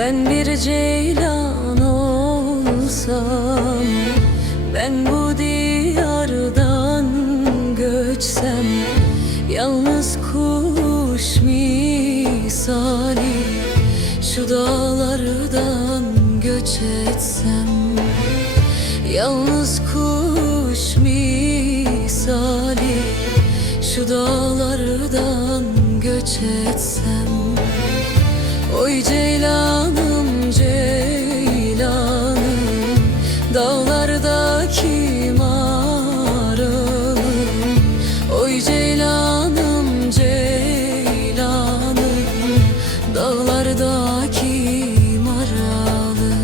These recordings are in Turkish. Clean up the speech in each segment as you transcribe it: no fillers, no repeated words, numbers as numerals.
Ben bir ceylan olsam, ben bu diyardan göçsem, yalnız kuş misali şu dağlardan göç etsem, yalnız kuş misali şu dağlardan göç etsem. Oy ceylanım ceylanım, dağlardaki maralım. Oy ceylanım ceylanım, dağlardaki maralım.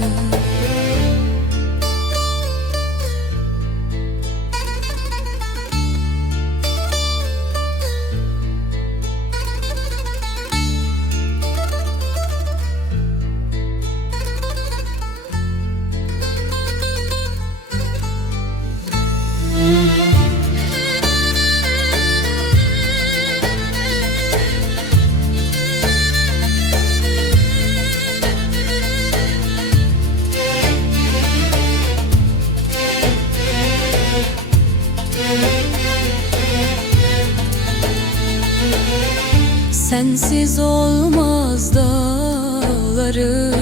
Sensiz olmaz dağlarım,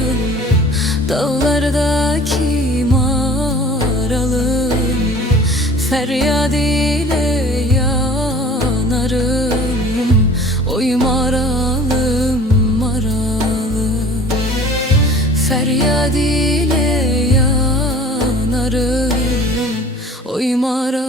dağlardaki maralım. Feryat ile yanarım, oy maralım maralım. Feryat ile yanarım, oy maralım.